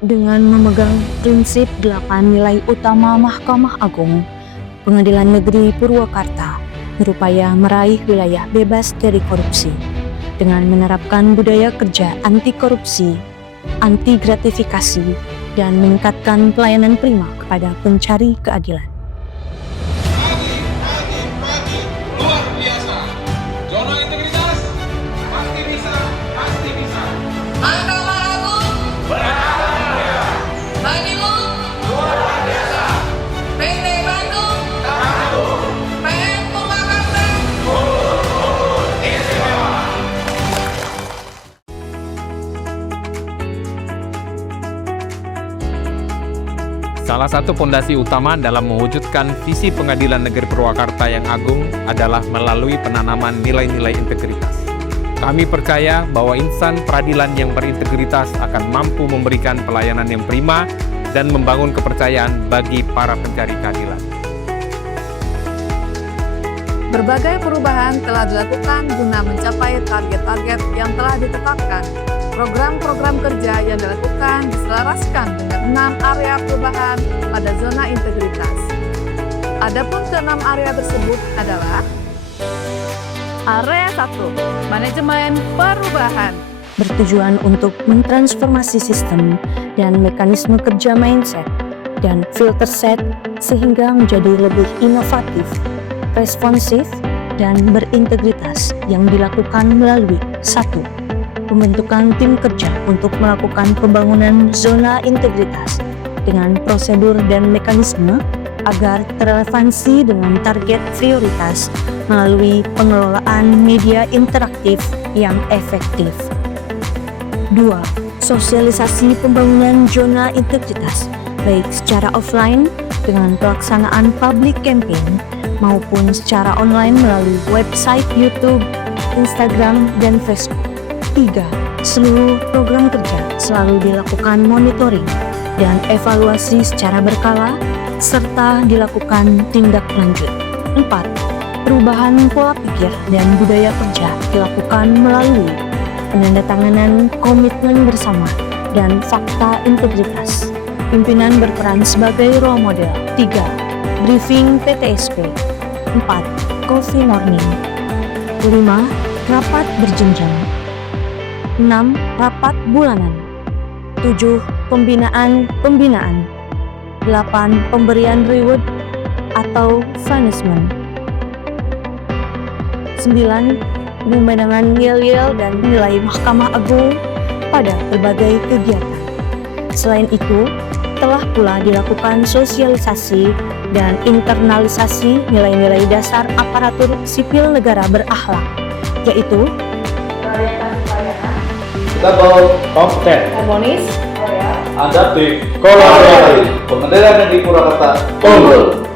Dengan memegang prinsip 8 nilai utama Mahkamah Agung, Pengadilan Negeri Purwakarta berupaya meraih wilayah bebas dari korupsi dengan menerapkan budaya kerja anti korupsi, anti gratifikasi, dan meningkatkan pelayanan prima kepada pencari keadilan. Pagi, luar biasa. Zona integritas, pasti bisa, pasti bisa. Mahkamah Agung bagimu Luar biasa. PT Bandung PM Purwakarta. Salah satu fondasi utama dalam mewujudkan visi Pengadilan Negeri Purwakarta yang agung adalah melalui penanaman nilai-nilai integritas. Kami percaya bahwa insan peradilan yang berintegritas akan mampu memberikan pelayanan yang prima dan membangun kepercayaan bagi para pencari keadilan. Berbagai perubahan telah dilakukan guna mencapai target-target yang telah ditetapkan. Program-program kerja yang dilakukan diselaraskan dengan 6 area perubahan pada zona integritas. Adapun ke-6 area tersebut adalah Area 1, Manajemen Perubahan. Bertujuan untuk mentransformasi sistem dan mekanisme kerja mindset dan filter set sehingga menjadi lebih inovatif, responsif, dan berintegritas yang dilakukan melalui 1. Pembentukan tim kerja untuk melakukan pembangunan zona integritas dengan prosedur dan mekanisme agar terrelevansi dengan target prioritas melalui pengelolaan media interaktif yang efektif. 2. Sosialisasi pembangunan zona integritas baik secara offline dengan pelaksanaan public campaign maupun secara online melalui website YouTube, Instagram, dan Facebook. 3. Seluruh program kerja selalu dilakukan monitoring dan evaluasi secara berkala serta dilakukan tindak lanjut. 4. Perubahan pola pikir dan budaya kerja dilakukan melalui penandatanganan komitmen bersama dan fakta integritas. Pimpinan berperan sebagai role model. 3. Briefing PTSP. 4. Coffee morning. 5. Rapat berjenjang. 6. Rapat bulanan. 7. Pembinaan. 8. Pemberian reward atau punishment. 9. Pemandangan yel-yel dan nilai Mahkamah Agung pada berbagai kegiatan. Selain itu, telah pula dilakukan sosialisasi dan internalisasi nilai-nilai dasar aparatur sipil negara berakhlak, yaitu Kita bawa kompeten, Harmonis, adaptif, kolaboratif, Pengadilan Negeri Purwakarta, unggul.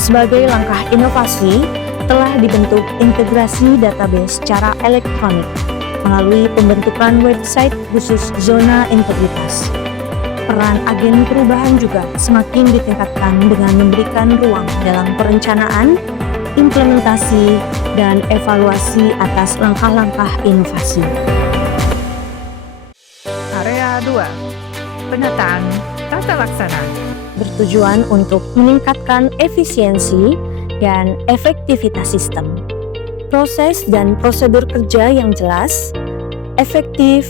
sebagai langkah inovasi, telah dibentuk integrasi database secara elektronik melalui pembentukan website khusus zona integritas. Peran agen perubahan juga semakin ditingkatkan dengan memberikan ruang dalam perencanaan, implementasi, dan evaluasi atas langkah-langkah inovasi. Area 2, Penataan Tata Laksana. Bertujuan untuk meningkatkan efisiensi dan efektivitas sistem. Proses dan prosedur kerja yang jelas, efektif,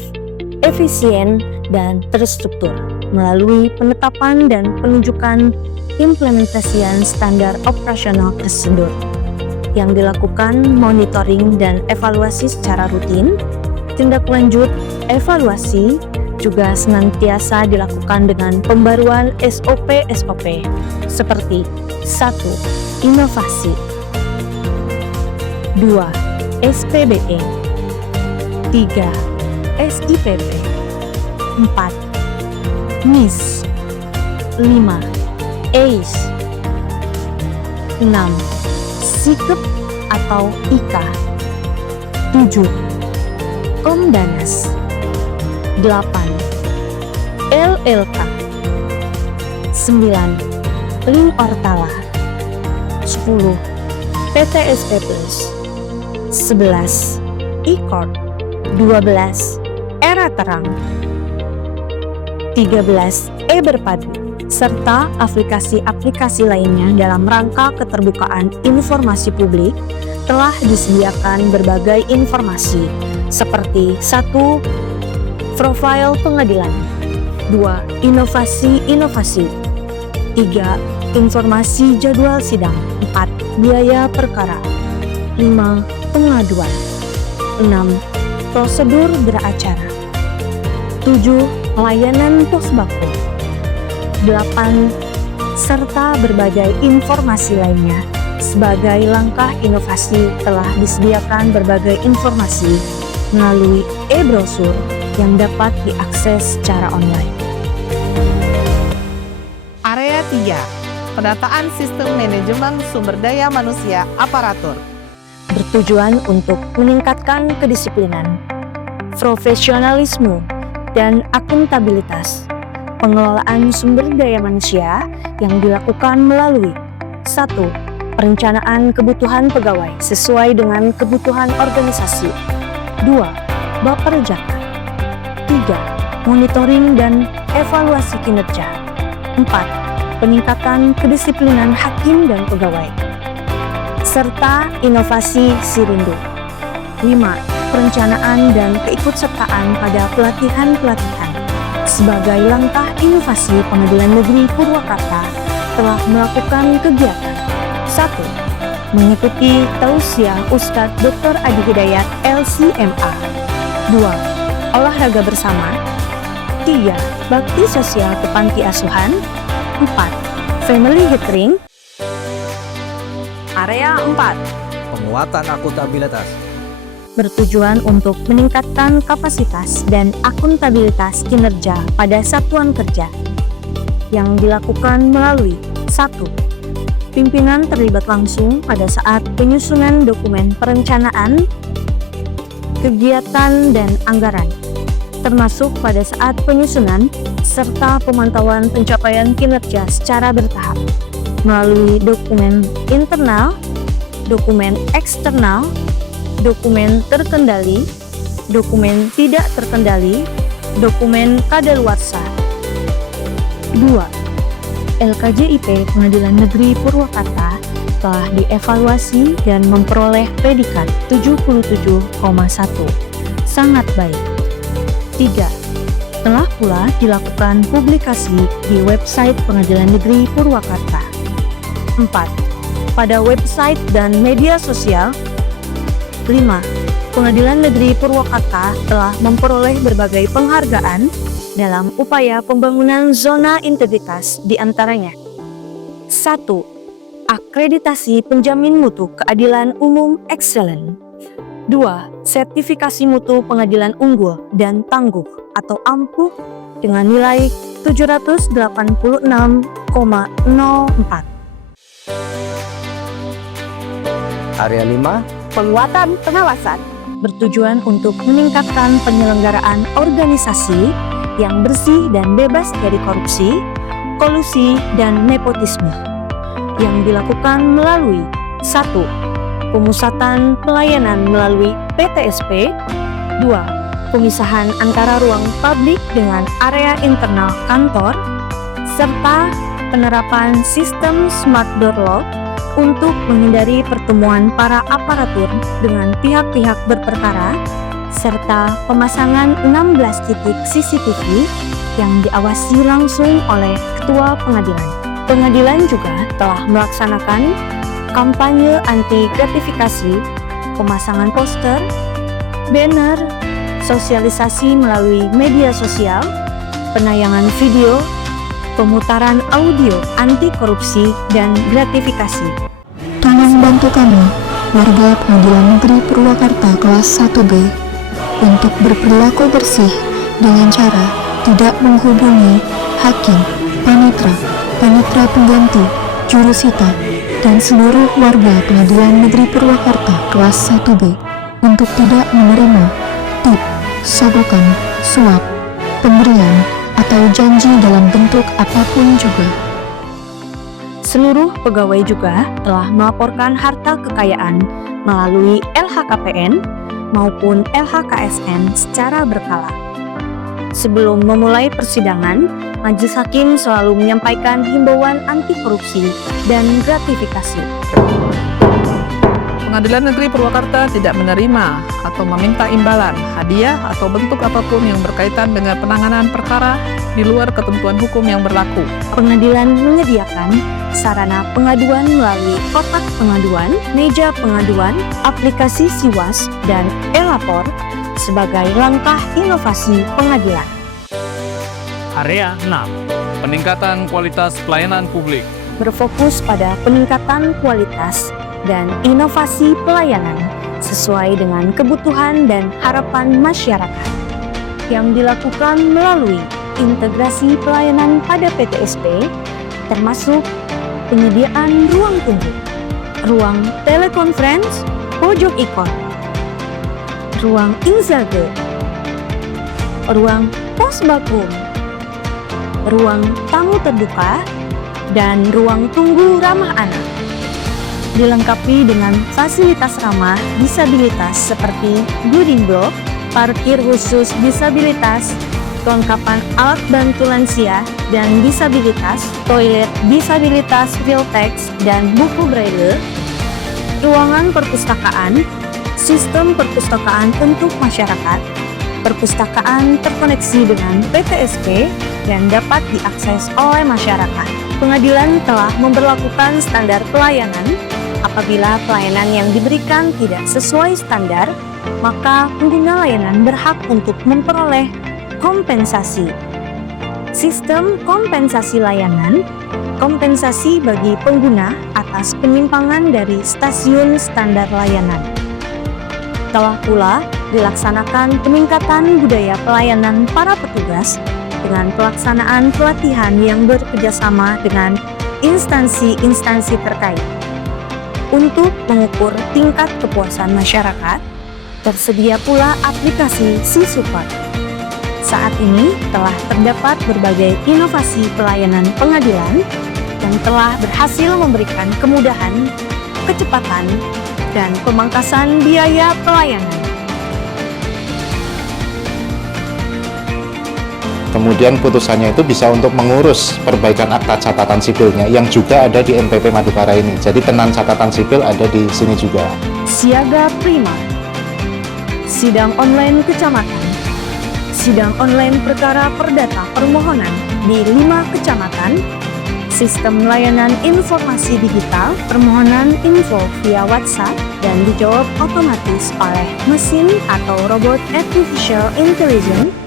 efisien, dan terstruktur melalui penetapan dan penunjukan implementasian standar operasional prosedur yang dilakukan monitoring dan evaluasi secara rutin. Tindak lanjut evaluasi juga senantiasa dilakukan dengan pembaruan SOP-SOP seperti 1. Inovasi. 2. SPBE. 3. SIPP. 4. MIS. 5. ACE. 6. SIKEP atau IKA. 7. Komdanas. 8. LLK. 9. Link Ortala. 10. PTSP Plus. 11. E-Court. 12. Era Terang. 13. E-Berpadu serta aplikasi-aplikasi lainnya dalam rangka keterbukaan informasi publik telah disediakan berbagai informasi seperti 1. Profil pengadilan, 2. Inovasi-inovasi, 3. Informasi jadwal sidang, 4. Biaya perkara, 5. Pengaduan, 6. Prosedur beracara, 7. Layanan pos bako, 8. Serta berbagai informasi lainnya. Sebagai langkah inovasi telah disediakan berbagai informasi melalui e-brosur yang dapat diakses secara online. Area 3. Penataan sistem manajemen sumber daya manusia aparatur. Bertujuan untuk meningkatkan kedisiplinan, profesionalisme, dan akuntabilitas pengelolaan sumber daya manusia yang dilakukan melalui 1. Perencanaan kebutuhan pegawai sesuai dengan kebutuhan organisasi, 2. Baper jatah, 3. Monitoring dan evaluasi kinerja, 4. Peningkatan kedisiplinan hakim dan pegawai, serta inovasi Sirindo, 5. Perencanaan dan keikutsertaan pada pelatihan-pelatihan. Sebagai langkah inovasi, Pengadilan Negeri Purwakarta telah melakukan kegiatan 1. Mengikuti tausiah Ustadz Dr. Adi Hidayat LCMA, 2. Olahraga bersama, 3. Bakti sosial ke panti asuhan, 4. Family gathering. Area 4. Penguatan akuntabilitas. Bertujuan untuk meningkatkan kapasitas dan akuntabilitas kinerja pada satuan kerja yang dilakukan melalui 1. Pimpinan terlibat langsung pada saat penyusunan dokumen perencanaan, kegiatan, dan anggaran, termasuk pada saat penyusunan serta pemantauan pencapaian kinerja secara bertahap melalui dokumen internal, dokumen eksternal, dokumen terkendali, dokumen tidak terkendali, dokumen kadaluarsa. 2. LKJIP Pengadilan Negeri Purwakarta telah dievaluasi dan memperoleh predikat 77,1. Sangat baik. 3. Telah pula dilakukan publikasi di website Pengadilan Negeri Purwakarta. 4. Pada website dan media sosial. 5. Pengadilan Negeri Purwakarta telah memperoleh berbagai penghargaan dalam upaya pembangunan zona integritas, di antaranya 1. Akreditasi penjamin mutu keadilan umum excellent, 2. Sertifikasi mutu pengadilan unggul dan tangguh atau AMPUH dengan nilai 786,04. Area 5. Penguatan pengawasan bertujuan untuk meningkatkan penyelenggaraan organisasi yang bersih dan bebas dari korupsi, kolusi, dan nepotisme yang dilakukan melalui 1. Pemusatan pelayanan melalui PTSP, 2. Pemisahan antara ruang publik dengan area internal kantor, serta penerapan sistem smart door lock untuk menghindari pertemuan para aparatur dengan pihak-pihak berperkara, serta pemasangan 16 titik CCTV yang diawasi langsung oleh Ketua Pengadilan. Pengadilan juga telah melaksanakan kampanye anti gratifikasi, pemasangan poster, banner, sosialisasi melalui media sosial, penayangan video, pemutaran audio anti korupsi dan gratifikasi. Tolong bantu kami, warga Pengadilan Negeri Purwakarta kelas 1B, untuk berperilaku bersih dengan cara tidak menghubungi hakim, panitra pengganti, jurusita, dan seluruh warga Pengadilan Negeri Purwakarta kelas 1B untuk tidak menerima tip, sogokan, suap, pemberian, atau janji dalam bentuk apapun juga. Seluruh pegawai juga telah melaporkan harta kekayaan melalui LHKPN maupun LHKSN secara berkala. Sebelum memulai persidangan, majelis hakim selalu menyampaikan himbauan anti korupsi dan gratifikasi. Pengadilan Negeri Purwakarta tidak menerima atau meminta imbalan, hadiah, atau bentuk apapun yang berkaitan dengan penanganan perkara di luar ketentuan hukum yang berlaku. Pengadilan menyediakan sarana pengaduan melalui kotak pengaduan, meja pengaduan, aplikasi Siwas, dan e-lapor sebagai langkah inovasi pengadilan. Area 6. Peningkatan kualitas pelayanan publik. Berfokus pada peningkatan kualitas dan inovasi pelayanan sesuai dengan kebutuhan dan harapan masyarakat yang dilakukan melalui integrasi pelayanan pada PTSP, termasuk penyediaan ruang tunggu, ruang telekonferensi, pojok ikon, ruang inzage, ruang pos bakum, ruang tamu terbuka, dan ruang tunggu ramah anak. Dilengkapi dengan fasilitas ramah disabilitas seperti boarding block, parkir khusus disabilitas, kelengkapan alat bantu lansia dan disabilitas, toilet disabilitas Viltex dan buku braille, ruangan perpustakaan, sistem perpustakaan untuk masyarakat, perpustakaan terkoneksi dengan PTSP dan dapat diakses oleh masyarakat. Pengadilan telah memberlakukan standar pelayanan. Apabila pelayanan yang diberikan tidak sesuai standar, maka pengguna layanan berhak untuk memperoleh kompensasi. Sistem kompensasi layanan, kompensasi bagi pengguna atas penyimpangan dari stasiun standar layanan. Telah pula dilaksanakan peningkatan budaya pelayanan para petugas dengan pelaksanaan pelatihan yang bekerjasama dengan instansi-instansi terkait. Untuk mengukur tingkat kepuasan masyarakat, tersedia pula aplikasi SiSupport. Saat ini telah terdapat berbagai inovasi pelayanan pengadilan yang telah berhasil memberikan kemudahan, kecepatan, dan pemangkasan biaya pelayanan. Kemudian putusannya itu bisa untuk mengurus perbaikan akta catatan sipilnya yang juga ada di MPP Madukara ini. Jadi tenan catatan sipil ada di sini juga. Siaga Prima, sidang online kecamatan, sidang online perkara perdata permohonan di 5 kecamatan, sistem layanan informasi digital, permohonan info via WhatsApp, dan dijawab otomatis oleh mesin atau robot artificial intelligence.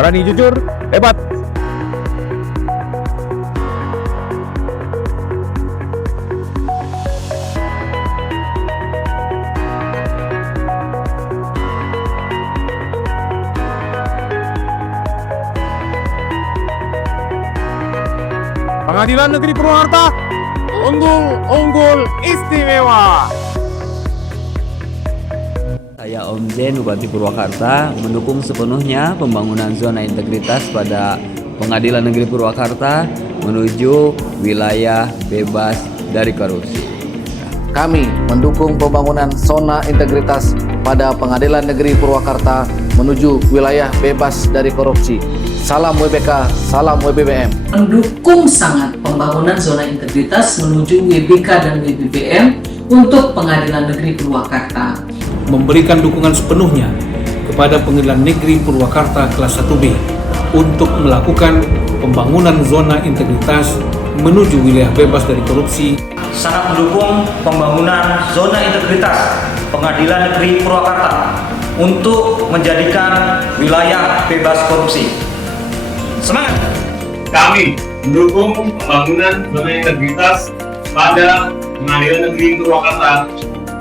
Berani jujur, hebat. Pengadilan Negeri Purwakarta, unggul istimewa. Saya Om Zen, Bupati Purwakarta, mendukung sepenuhnya pembangunan zona integritas pada Pengadilan Negeri Purwakarta menuju wilayah bebas dari korupsi. Kami mendukung pembangunan zona integritas pada Pengadilan Negeri Purwakarta menuju wilayah bebas dari korupsi. Salam WBK, salam WBBM. Mendukung sangat pembangunan zona integritas menuju WBK dan WBBM untuk Pengadilan Negeri Purwakarta. Memberikan dukungan sepenuhnya kepada Pengadilan Negeri Purwakarta kelas 1B untuk melakukan pembangunan zona integritas menuju wilayah bebas dari korupsi. Sangat mendukung pembangunan zona integritas Pengadilan Negeri Purwakarta untuk menjadikan wilayah bebas korupsi. Semangat! Kami mendukung pembangunan zona integritas pada Pengadilan Negeri Purwakarta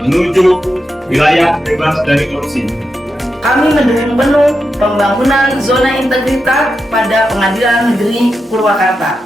menuju wilayah bebas dari korupsi. Kami mendukung penuh pembangunan zona integritas pada Pengadilan Negeri Purwakarta.